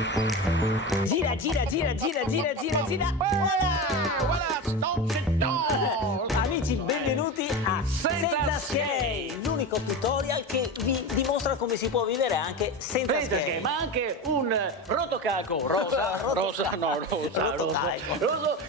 Gira, gira, gira, gira, gira, gira, gira. Voilà, stop it down. Amici, benvenuti a Senza Skate, l'unico tutorial che vi dimostra come si può vivere anche senza skate. Ma anche un rotocalco rosa,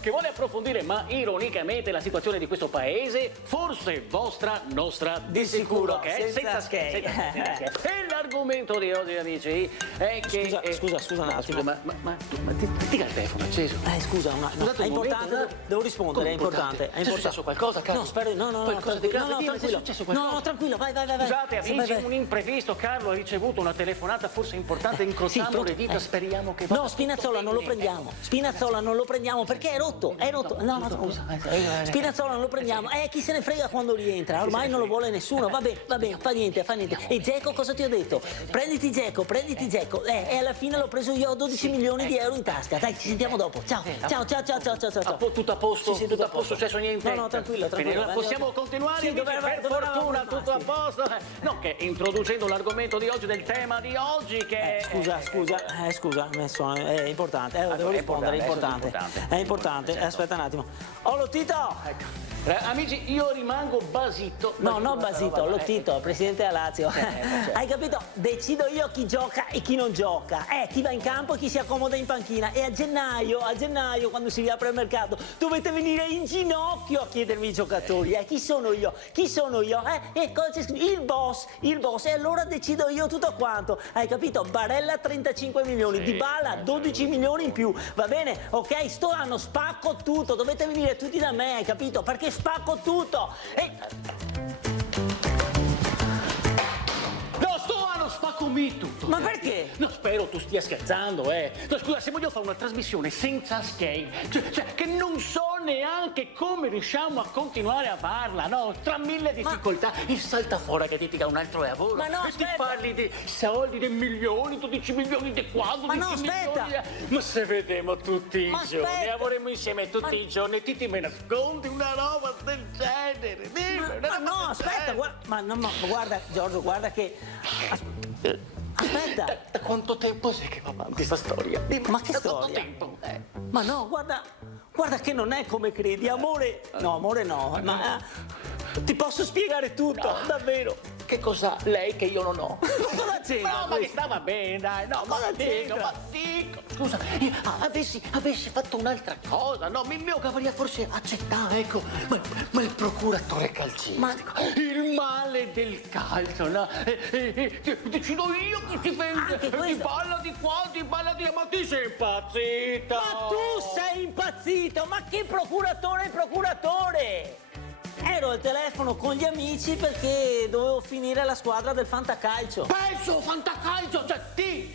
che vuole approfondire, ma ironicamente, la situazione di questo paese, forse vostra, nostra, di sicuro, che è senza skate. E l'argomento di oggi, amici, è che... Scusa un attimo. Ma ti dica il telefono acceso. Scusa, Scusate è un importante, momento, devo rispondere, è importante. È successo qualcosa, Carlo? No, spero, no, Qualcosa di grave? Dimmi, tranquillo. è successo qualcosa? No, tranquillo, vai. Scusate, amici, vai. un imprevisto. Carlo ha ricevuto una telefonata forse importante, incrociando le dita, speriamo che vada. No, Spinazzola non lo prendiamo. Spinazzola non lo prendiamo perché è rotto. No, scusa. Spinazzola non lo prendiamo. Chi se ne frega quando rientra? Ormai non lo vuole nessuno. Va bene, fa niente. E Dzeko cosa ti ho detto? Prenditi Dzeko. E alla fine l'ho preso io, ho 12 milioni di euro in tasca. Dai, ci sentiamo dopo. Ciao. Tutto a posto? Sì, Tutto a posto? Successo niente? No, tranquillo. Possiamo continuare? Sì, Per fortuna, tutto a posto? No, che introducendo l'argomento di oggi, del tema di oggi, che... Scusa, è importante, devo rispondere, è importante, aspetta un attimo. Oh, Lottito! Ecco. Amici, io rimango basito. No, non basito, Lottito, presidente della Lazio. Hai capito? Decido io chi gioca e chi non gioca. Chi va in campo e chi si accomoda in panchina. E a gennaio, quando si riapre il mercato, dovete venire in ginocchio a chiedermi i giocatori. Chi sono io? Cosa c'è scritto? Il boss. E allora decido io tutto quanto. Hai capito? Barella 35 milioni, Dybala 12 milioni in più. Va bene? Ok? Sto anno spacco tutto. Dovete venire tutti da me, hai capito? Perché spacco tutto. Spaccomi tutto. Ma perché? No, spero tu stia scherzando, No, scusa, se voglio fare una trasmissione senza skate, cioè che non so neanche come riusciamo a continuare a farla, no? Tra mille difficoltà, il saltafora che ti dica un altro lavoro. Ma no, e ti parli di soldi, di milioni, 12 milioni di qua, 12 milioni. Ma se vediamo tutti i giorni, lavoreremo insieme tutti i giorni, e ti me nascondi una roba del genere. Guarda, Giorgio, guarda che... Aspetta! Da quanto tempo sei che va avanti questa storia? Ma che storia? Quanto tempo? Ma no, guarda che non è come credi, amore no, ma ti posso spiegare tutto, davvero. Che cosa lei che io non ho? Cosa c'entra? No, ma che stava bene, dai, no, ma dico, scusa, avessi fatto un'altra cosa, no, mio cavaliere forse accettava, ecco, ma il procuratore calcistico, il male del calcio, no? Decido io che ti vende, ti balla di qua, ti balla di là, ma ti sei impazzita! Ma tu sei impazzito, ma che procuratore è procuratore? Ero al telefono con gli amici perché dovevo finire la squadra del Fantacalcio. Penso Fantacalcio, cioè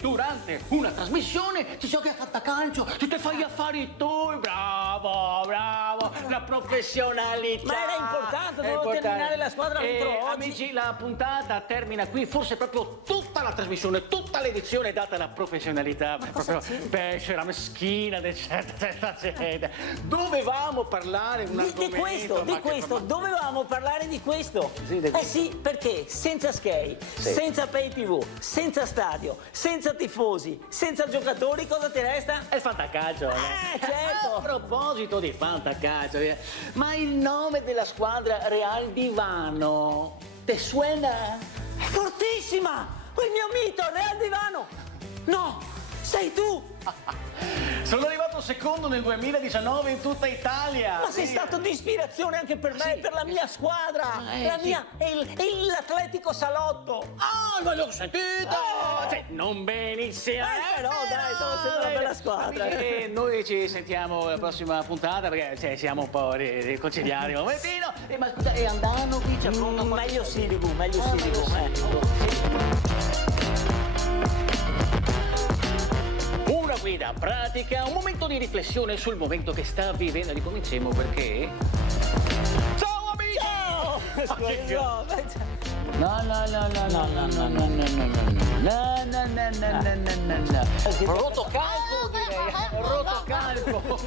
durante una trasmissione ti giochi a Fantacalcio, ti fai affari tuoi, bravo, la professionalità. Ma era importante, dovevo terminare la squadra entro oggi. Amici, la puntata termina qui, forse proprio tutta la trasmissione, tutta l'edizione è data alla professionalità. C'è la meschina di certa gente. Dovevamo parlare di questo. Dovevamo parlare di questo. Sì, perché senza skate, senza pay TV, senza stadio, senza tifosi, senza giocatori, cosa ti resta? È il Fantacalcio. Certo. A proposito di Fantacalcio, ma il nome della squadra Real Divano te suena? È fortissima! Il mio mito, Real Divano! No, sei tu! Sono arrivato secondo nel 2019 in tutta Italia. Ma sei stato di ispirazione anche per me, per la mia squadra. La mia è l'Atletico Salotto. Ma l'ho sentito! Non benissimo. Però dai, siamo sempre una bella squadra. Noi ci sentiamo la prossima puntata perché siamo un po' riconciliati un momentino. Ma scusa, e andando qui c'è pronto? Meglio Sirigu. Una guida pratica, un momento di riflessione sul momento che sta vivendo. Ricominciamo perché... Ciao amici! Ciao! No. Rotocalco direi, rotocalco.